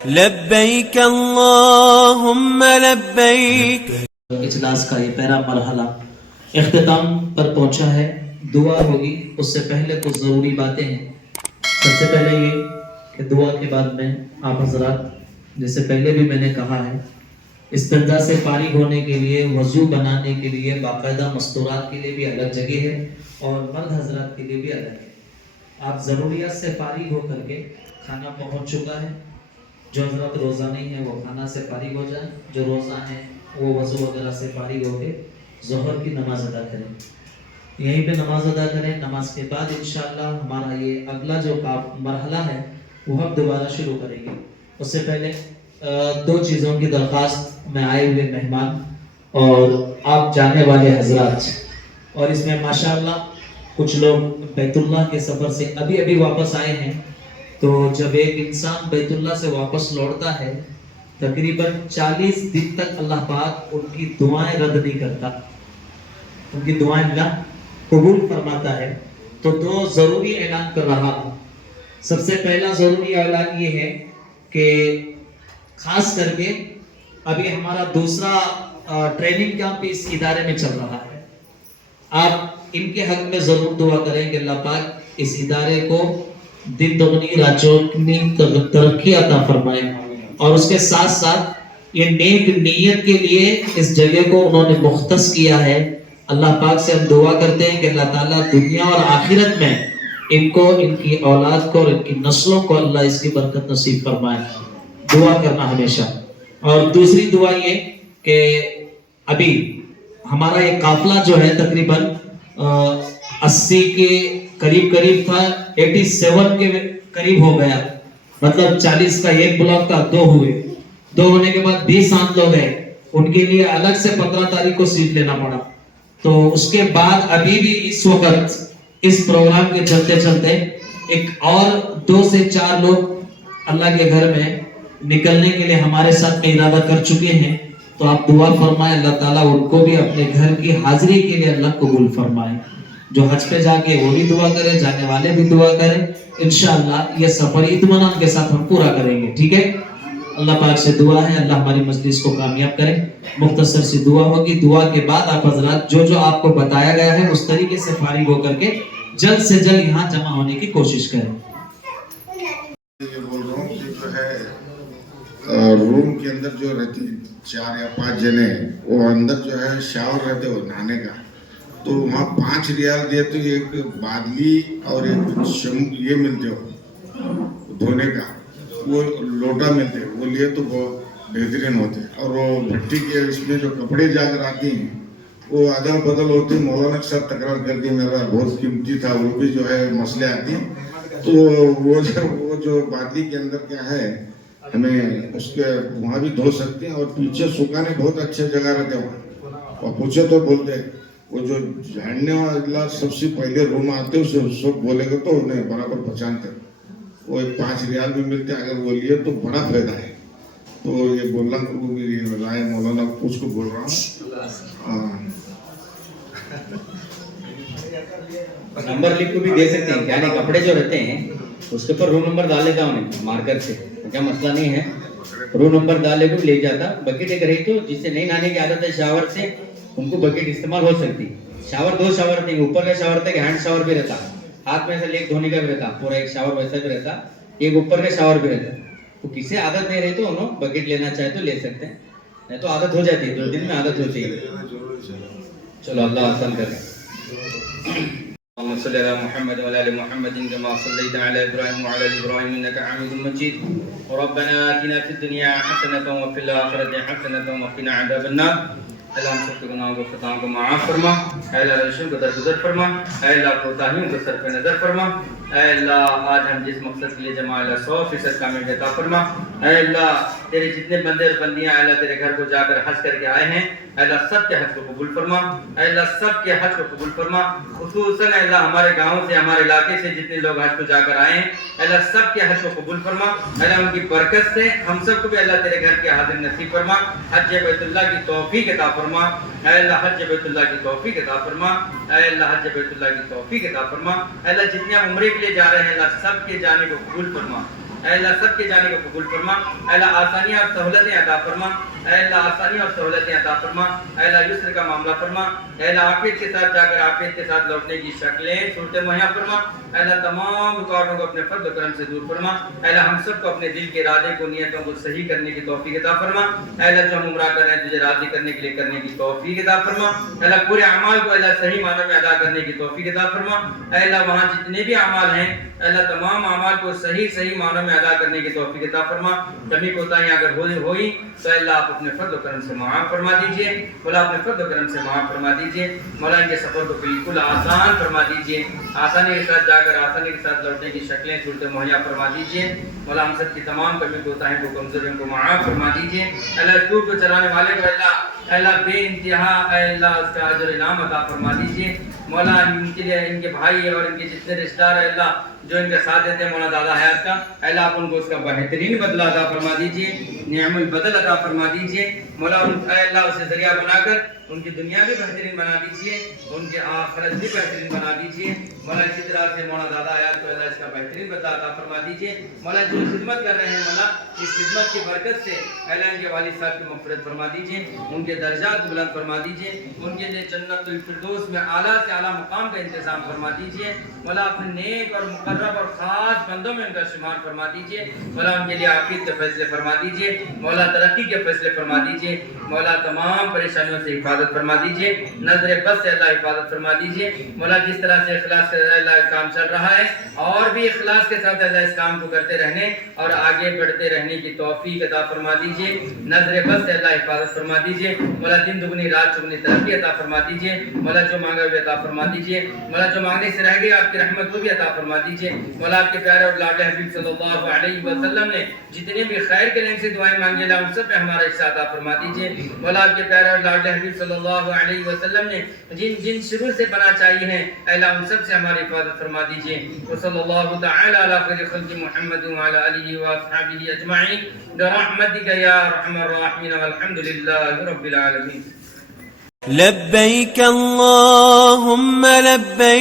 لبیک اللہم لبیک۔ اجلاس کا یہ پہلا مرحلہ اختتام پر پہنچا ہے۔ دعا ہوگی، اس سے پہلے کچھ ضروری باتیں ہیں۔ سب سے پہلے یہ کہ دعا کے بعد میں آپ حضرات، جیسے پہلے بھی میں نے کہا ہے، استنجا سے فارغ ہونے کے لیے، وضو بنانے کے لیے باقاعدہ مستورات کے لیے بھی الگ جگہ ہے اور مرد حضرات کے لیے بھی الگ ہے۔ آپ ضروریات سے فارغ ہو کر کے، کھانا پہنچ چکا ہے، جو حضرات روزہ نہیں ہے وہ کھانا سے فارغ ہو جائیں، جو روزہ ہیں وہ وضو وغیرہ سے فارغ ہو کے ظہر کی نماز ادا کریں، یہیں پہ نماز ادا کریں۔ نماز کے بعد انشاءاللہ ہمارا یہ اگلا جو مرحلہ ہے وہ ہم دوبارہ شروع کریں گے۔ اس سے پہلے دو چیزوں کی درخواست، میں آئے ہوئے مہمان اور آپ جانے والے حضرات، اور اس میں ماشاءاللہ کچھ لوگ بیت اللہ کے سفر سے ابھی واپس آئے ہیں۔ تو جب ایک انسان بیت اللہ سے واپس لوٹتا ہے تقریباً 40 دن تک اللہ پاک ان کی دعائیں رد نہیں کرتا، ان کی دعائیں اللہ قبول فرماتا ہے۔ تو دو ضروری اعلان کر رہا ہوں۔ سب سے پہلا ضروری اعلان یہ ہے کہ خاص کر کے ابھی ہمارا دوسرا ٹریننگ کیمپ اس ادارے میں چل رہا ہے، آپ ان کے حق میں ضرور دعا کریں کہ اللہ پاک اس ادارے کو دن دگنی رات چوگنی ترقی عطا فرمائے، اور اس کے ساتھ ساتھ یہ نیک نیت کے لیے اس جگہ کو انہوں نے مختص کیا ہے۔ اللہ پاک سے ہم دعا کرتے ہیں کہ اللہ تعالیٰ دنیا اور آخرت میں ان کو، ان کی اولاد کو اور ان کی نسلوں کو اللہ اس کی برکت نصیب فرمائے۔ دعا کرنا ہمیشہ۔ اور دوسری دعا یہ کہ ابھی ہمارا یہ قافلہ جو ہے تقریباً 80 کے قریب تھا، 87 کے قریب ہو گیا، مطلب 40 کا ایک بلاک کا دو ہوئے، دو ہونے کے بعد 20 آن لوگ ہیں، ان کے لیے الگ سے 15 تاریخ کو سیٹ لینا پڑا۔ تو اس کے بعد ابھی بھی اس وقت اس پروگرام کے چلتے ایک اور 2 سے 4 لوگ اللہ کے گھر میں نکلنے کے لیے ہمارے ساتھ میں ارادہ کر چکے ہیں۔ تو آپ دعا فرمائیں اللہ تعالیٰ ان کو بھی اپنے گھر کی حاضری کے لیے اللہ قبول فرمائے۔ جو حج پہ جا کے وہ بھی دعا کریں، جانے والے بھی دعا کریں، انشاءاللہ یہ سفر اطمینان کے ساتھ ہم پورا کریں گے، ٹھیک ہے؟ اللہ پاک سے دعا ہے اللہ ہماری مجلس کو کامیاب کرے۔ مختصر سی دعا ہوگی، دعا کے بعد آپ حضرات جو آپ کو بتایا گیا ہے اس طریقے سے فارغ ہو کر کے جلد سے جلد یہاں جمع ہونے کی کوشش کریں۔ یہ بول رہا ہوں کہ جو ہے روم کے اندر جو رہتی 4 یا 5 جنے وہ اندر جو ہے شاور رہتے وہ نہانے کا، تو وہاں 5 ریال دیے تو ایک بادلی اور ایک یہ ملتے ہو دھونے کا، وہ لوٹا ملتے، وہ لیے تو بہت بہترین ہوتے۔ اور وہ بھٹی کے اس میں جو کپڑے جا کر آتی ہیں وہ عدل بدل ہوتی، مولانا کے ساتھ تکرار کر کے میرا بہت قیمتی تھا، وہ بھی جو ہے مسئلے آتی ہیں۔ تو وہ جو بادلی کے اندر کیا ہے ہمیں اس کے وہاں بھی دھو سکتے ہیں، اور پیچھے سکھانے بہت اچھے جگہ رہتے ہیں وہاں، اور پوچھے تو بولتے وہ جو جھاڑنے والا سب سے پہلے روم آتے اسے سب بولے گا تو انہیں برابر پہچانتے، وہ 5 ریال بھی ملتے، اگر وہ لیے تو بڑا فائدہ ہے۔ تو یہ بولنا میری رائے مولانا اس کو بول رہا ہوں۔ نمبر لکھ کو بھی دے سکتے ہیں، یعنی کپڑے جو رہتے ہیں اس کے اوپر روم نمبر ڈال لیتا ہوں مارکر سے، کیا مسئلہ نہیں ہے، روم نمبر ڈالے کو لے جاتا۔ بکیٹ ایک رہی تو جس سے نہیں نہانے کی عادت ہے شاور سے ان کو بکیٹ استعمال ہو سکتی۔ شاور 2 شاور تھے، اوپر کا شاور تھا کہ ہینڈ شاور بھی رہتا، ہاتھ میں سے لیک دھونے کا بھی رہتا، پورا ایک شاور ویسا بھی رہتا، ایک اوپر کا شاور بھی رہتا۔ تو کسی عادت نہیں رہی تو انہوں بکیٹ لینا چاہے تو لے سکتے ہیں، نہیں تو عادت ہو جاتی ہے، 2 دن میں عادت ہوتی ہے۔ چلو اللہ آسان کرے۔ اللهم صل على محمد وعلى ال محمد كما صليت على ابراهيم وعلى ال ابراهيم انك حميد مجيد وربنا آتنا في الدنيا حسنة وفي الآخرة حسنة وقنا عذاب النار۔ اے اللہ ہم سب کے گناہوں کو خطاؤں کو معاف فرما، اے اللہ رشوں کو درگزر فرما، اے اللہ کوتاہیوں کو صرف نظر فرما، اے اللہ آج ہم جس مقصد کے لیے جمع اللہ 100% کامیابی عطا فرما۔ اے اللہ تیرے جتنے بندے اور بندیاں اے اللہ تیرے گھر کو جا کر حج کر کے آئے ہیں، اے اللہ سب کے حج کو قبول فرما، اے اللہ سب کے حج کو قبول فرما، خصوصاً اے اللہ ہمارے گاؤں سے ہمارے علاقے سے جتنے لوگ حج کو جا کر آئے ہیں اے اللہ سب کے حج کو قبول فرما، اے اللہ ان کی برکت سے ہم سب کو بھی اللہ تیرے گھر کی حاضر نصیب فرما، حج بیت اللہ کی توفیق عطا فرما، اے اللہ حج بیت اللہ کی توفیق عطا فرما، اے اللہ حج بیت اللہ کی توفیق عطا فرما، اے اللہ جتنے ہم عمرے کے لیے جا رہے ہیں اللہ سب کے جانے کو قبول فرما، اے اللہ سب کے جانے کو قبول فرما، اے اللہ آسانیاں اور سہولتیں عطا فرما، اے اللہ آسانیاں اور سہولتیں عطا فرما، اے اللہ یسر کا معاملہ فرما، اے اللہ عافیت کے ساتھ جا کر عافیت کے ساتھ لوٹنے کی شکلیں صورتیں مہیا فرما، اے اللہ تمام رکاوٹوں کو اپنے فضل و کرم سے دور فرما، اے اللہ ہم سب کو اپنے دل کے ارادے کو نیتوں کو صحیح کرنے کی توفیق عطا فرما، اے اللہ جو ہم عمرہ کر رہے ہیں تجھے راضی کرنے کے لیے کرنے کی توفیق عطا فرما، اے اللہ پورے اعمال کو اللہ صحیح معنوں میں ادا کرنے کی توفیق عطا فرما، اے اللہ وہاں جتنے بھی اعمال ہیں اے اللہ تمام اعمال کو صحیح معنوں میں ادا کرنے کی توفیق عطا فرما، کمی کوتاہیاں اگر ہوئی تو اللہ آپ اپنے فضل و کرم سے معاف فرما دیجئے، مولا اپنے فضل و کرم سے معاف فرما دیجئے، مولا ان کے سفر کو بالکل آسان فرما دیجئے، آسانی کے ساتھ جا کر آسانی کے ساتھ لوٹنے کی شکلیں صورتیں مہیا فرما دیجئے، مولا ہم سب کی تمام کمی کوتاہیوں کو کمزوریوں کو معاف فرما دیجئے، اللہ اس ٹور کو چلانے والے کو اللہ بے انتہا اے اللہ اس کا اجر انعام عطا فرما دیجئے، مولا ان کے لیے ان کے بھائی اور ان کے جتنے رشتہ دار اے اللہ جو ان کا ساتھ دیتے ہیں مولا دادا حیات کا، اے اللہ آپ ان کو اس کا بہترین بدلہ عطا فرما دیجئے، نعم البدل عطا فرما دیجئے، مولا اے اللہ اسے ذریعہ بنا کر ان کی دنیا بھی بہترین بنا دیجئے، ان کے آخرت بھی بہترین بنا دیجئے، مولا اسی طرح سے مولا دادا حیات کو اللہ اس کا بہترین بدلہ عطا فرما دیجئے، مولا جو خدمت کر رہے ہیں مولا اس خدمت کی برکت سے اللہ ان کے والد صاحب کی مغفرت فرما دیجئے، ان کے درجات بلند فرما دیجئے، ان کے لیے جنت الفردوس میں اعلیٰ سے اعلیٰ مقام کا انتظام فرما دیجئے، مولا اپنے نیک اور مقرب اور خاص بندوں میں ان کا شمار فرما دیجئے، مولا ان کے لیے عافیت کے فیصلے فرما دیجئے، مولا ترقی کے فیصلے فرما دیجئے، مولا تمام پریشانیوں سے حفاظت فرما دیجئے، نظر بد سے اللہ حفاظت فرما دیجئے، مولا جس طرح سے اخلاص سے اللہ کام چل رہا ہے اور بھی اخلاص کے ساتھ اللہ اس کام کو کرتے رہنے اور آگے بڑھتے رہنے کی توفیق عطا فرما دیجئے، نظر بد سے اللہ حفاظت فرما دیجئے، مولا دن دگنی رات چگنی ترقی عطا فرما دیجئے، مولا جو مانگا ہوئے عطا فرما دیجئے، مولا جو مانگنے سے رہ گئے آپ کی رحمت کو بھی عطا فرما دیجئے، مولا آپ کے پیارے اور لاڈلے حبیب صلی اللہ علیہ وسلم نے جتنے بھی خیر کے لنگ سے دعائیں مانگی اللہ ان سب پہ ہمارا حصہ عطا فرما دیجئے، مولا آپ کے پیارے اور لاڈلے حبیب صلی اللہ علیہ وسلم نے جن شرور سے بنا چاہیے ہیں اللہ ان سب سے ہماری حفاظت فرما دیجئے، وصلی اللہ تعالی علی خیر خلق محمد وعلی آلہ واصحابہ اجمعین برحمتک یا ارحم الراحمین والحمد للہ رب العالمین. لبيك اللهم لبيك